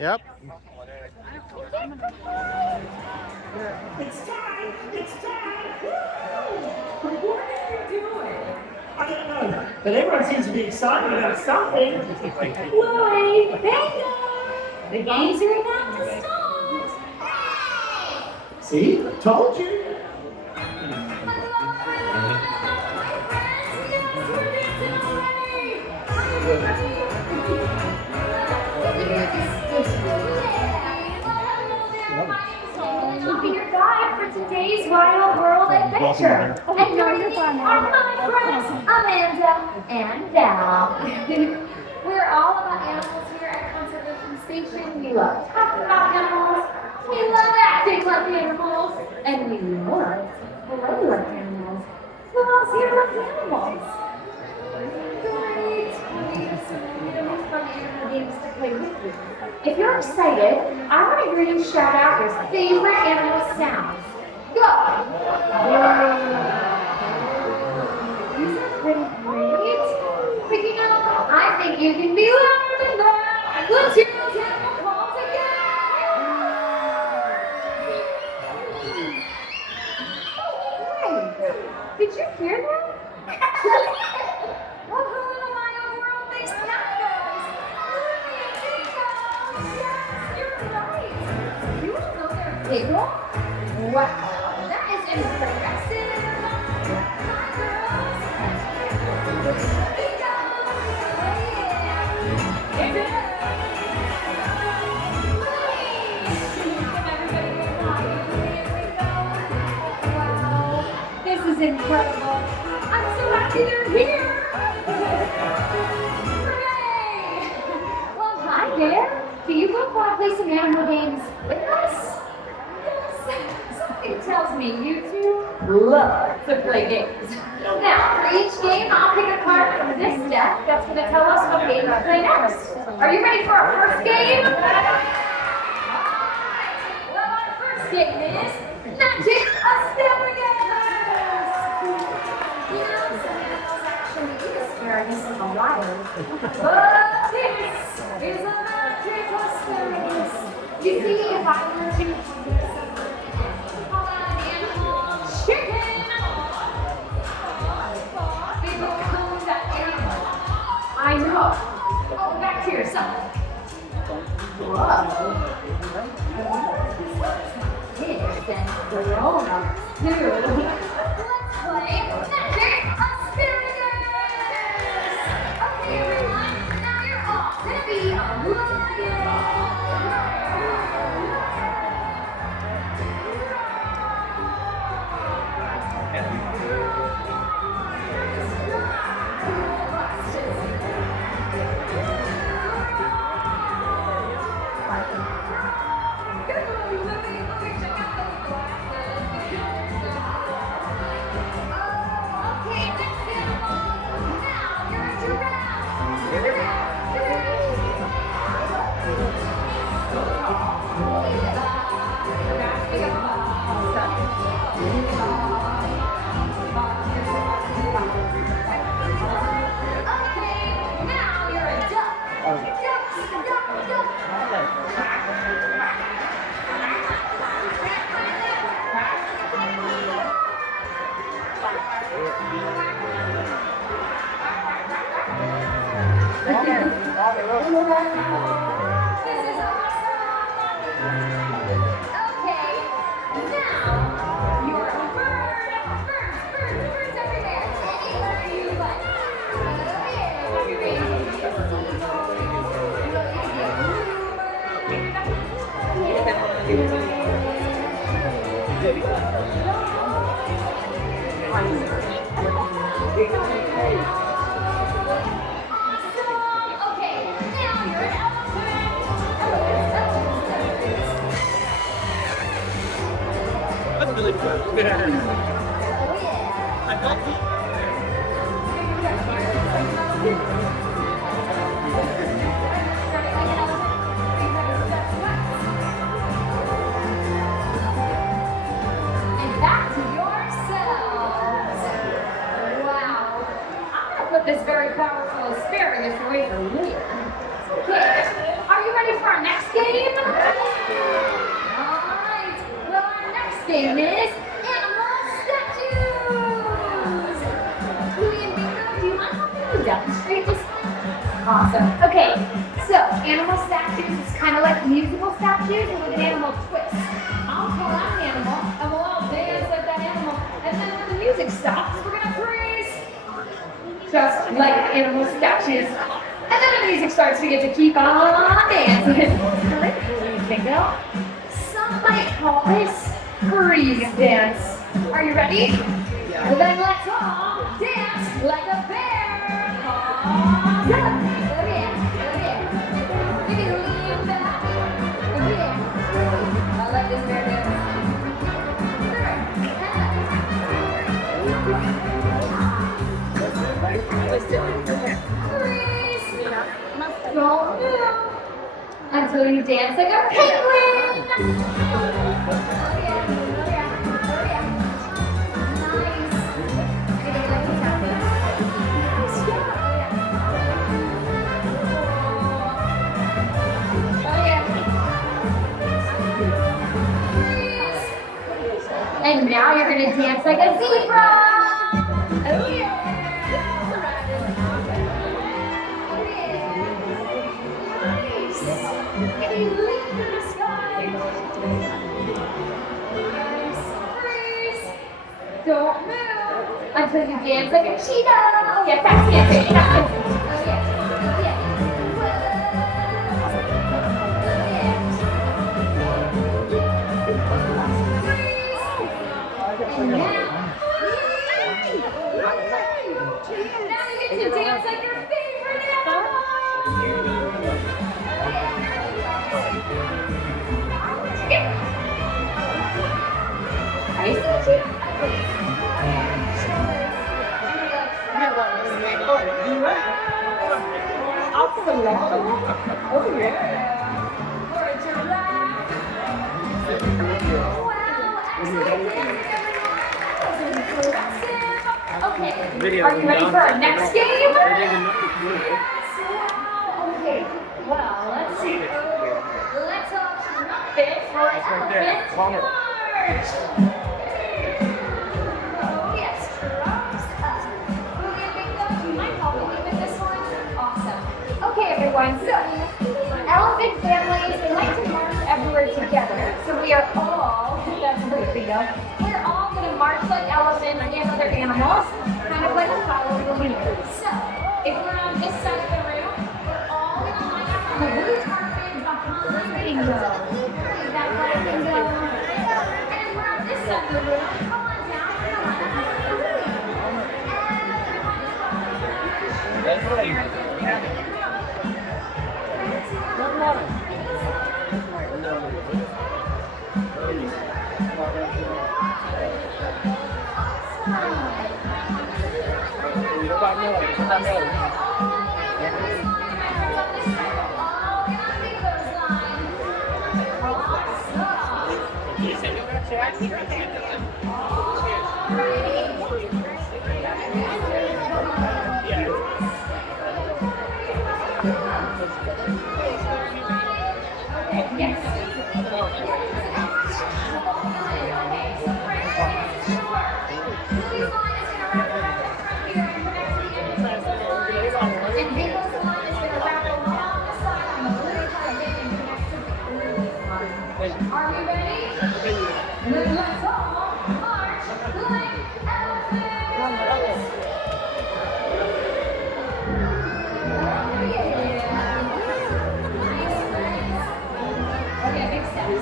Yep. It's time! It's time! Woo! What are you doing? I don't know, but everyone seems to be excited about something. Bluey, Bingo! The games are about to start! See? Told you. I'll be your guide for today's Wild World adventure. And joining me are my friends Amanda and Val. We're all about animals here at Conservation Station. We love talking about animals. We love acting like animals. And we love to play like animals. Who else here loves animals? Great. We have some really fun animal games to play with you. If you're excited, I want to hear you shout out your favorite animal sounds. Go! These are pretty great. Picking up, I think you can be louder than that. Let's hear those animal calls again. Hey, did you hear that? Well, who in the wild world makes that noise? Bluey and Bingo! Yes, you're right. You all know they're big ones? Wow, that is impressive. Hi, girls. Bingo! Oh, yeah. Wow, this is incredible. I'm so happy they're here. Hooray! Well, hi there. Do you both want to play some animal games with us? Yes. Something tells me you two love to play games. Now, for each game, I'll pick a card from this deck that's going to tell us what game to play next. Are you ready for our first game? All right. Well, our first game is Magic Asparagus. You know, some animals actually eat asparagus in the wild. But this is a magic asparagus. You see, if I were to call out an animal chicken, it becomes that animal. I know. Oh, back to yourself. Whoa. Kids and grown-ups too. Let's play Magic Asparagus! Okay, everyone, now you're all gonna be a lion! This very powerful asparagus away from here. Okay, are you ready for our next game? Alright, well our next game is Animal Statues! Bluey and Bingo, do you mind helping me demonstrate this? Awesome. Okay, so animal statues is kind of like musical statues with an animal twist. I'll call out an animal and we'll all dance like that animal. And then when the music stops, we're gonna freeze. Just like animal statues. And then the music starts, we get to keep on dancing. Bingo. Some might call this freeze dance. Are you ready? Yeah. Well then let's all dance like a bear. Paws up. I like this bear dance. Freeze! Don't move until you dance like a penguin. Oh yeah. Nice. And now you're gonna dance like a zebra. Oh yeah. Nice. And you leap through the sky. Nice. Freeze. Don't move until you dance like a cheetah. Oh yeah, fast dancing. Oh yeah. Now you get to dance like your favorite animal! Are you still cheating? Oh yeah! Or a giraffe! Wow! Excellent dancing, everyone! Okay, are you ready for our next game? Yes, wow, okay. Well, let's see. Let's all trumpet for Elephant March. Oh yes, drums up. Bluey and Bingo, do you mind helping me with this one? Awesome. Okay, everyone, so elephant families, they like to march everywhere together. So we are all, that's great, Bingo. We're all going to march like elephants and other animals, kind of like follow the leader. So, if we're on this side of the room, we're all going to line up on the blue carpet behind Bingo. That's right, Bingo. And we're on this side of the room, come on down, we're going to line up on the blue. That's right. Are we ready? Then let's all march like elephants. Oh yeah. Nice, nice. Okay, big steps. Oh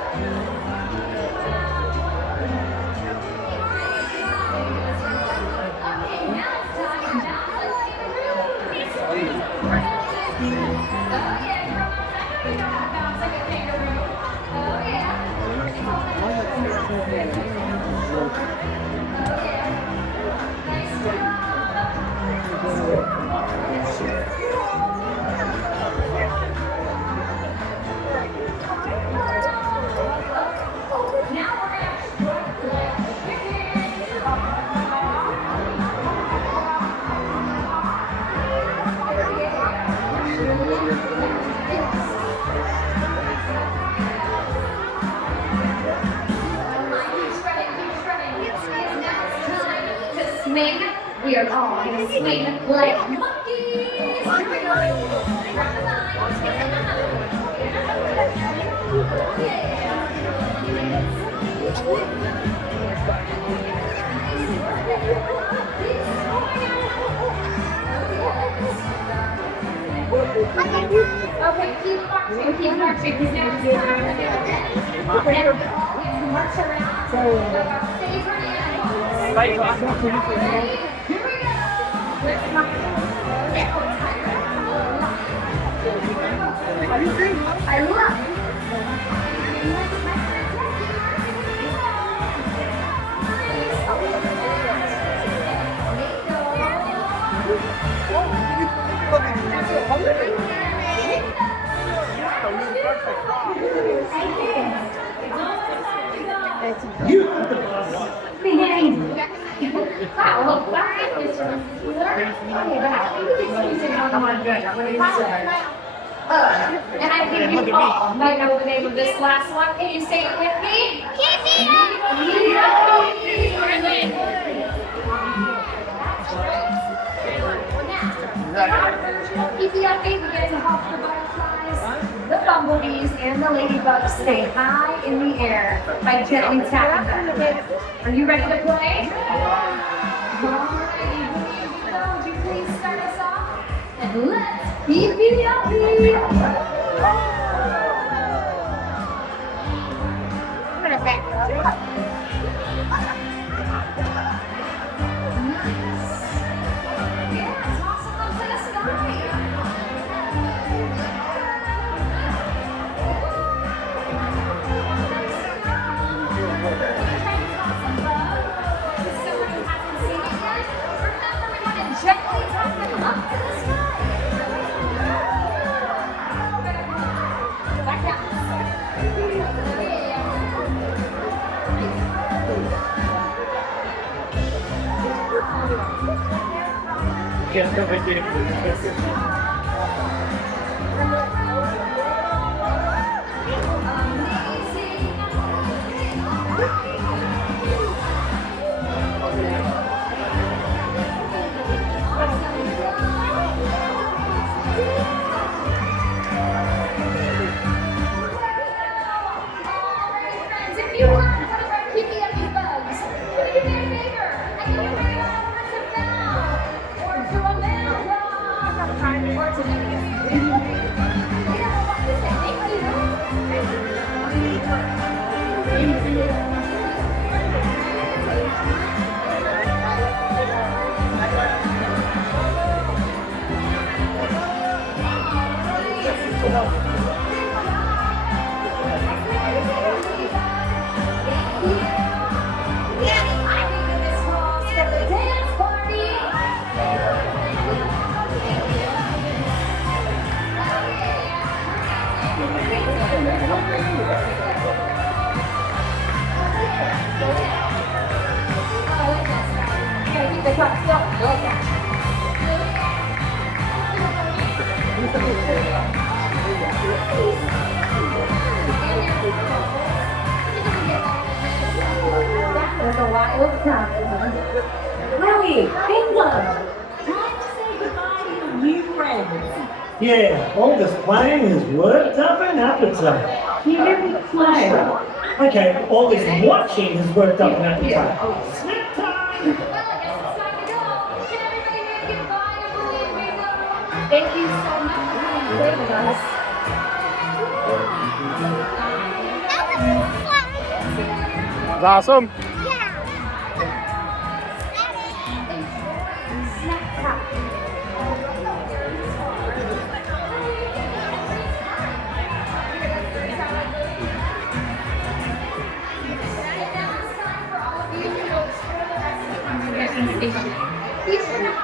yeah. are all going to swing like monkeys. Here we go. Grab the line. Okay, keep marching, keep marching. Because now it's time to do it. And we march around our favorite animals. Ready? Here we go. Let's march. I love it. You put the bus. And I think you all might know the name of this last one. Can you say it with me? Keepy! Keepy Uppy, we get to help the butterflies, the bumblebees, and the ladybugs stay high in the air by gently tapping them. Are you ready to play? Alrighty, would you please start us off? And let's Keepy Uppy! I'm gonna back up. Gently tap them up to the sky. Back down. Can't come again. If you want one of our Keepy Uppy bugs, can you do me a favor? I can you bring it over to Val or to Amanda or to me? You know what to say. The clock still like that. That was a wild time. Bluey, Bingo. Time to say goodbye to your new friends. Yeah, all this playing has worked up an appetite. You didn't play. Okay, all this watching has worked up an appetite. Snack time! Well, I guess it's time to go. Can everybody wave goodbye to Bluey and Bingo? Thank you so much for playing with us. That's awesome. Snack time. And now it's time for all of you to go explore the rest of the conservation station. Please remember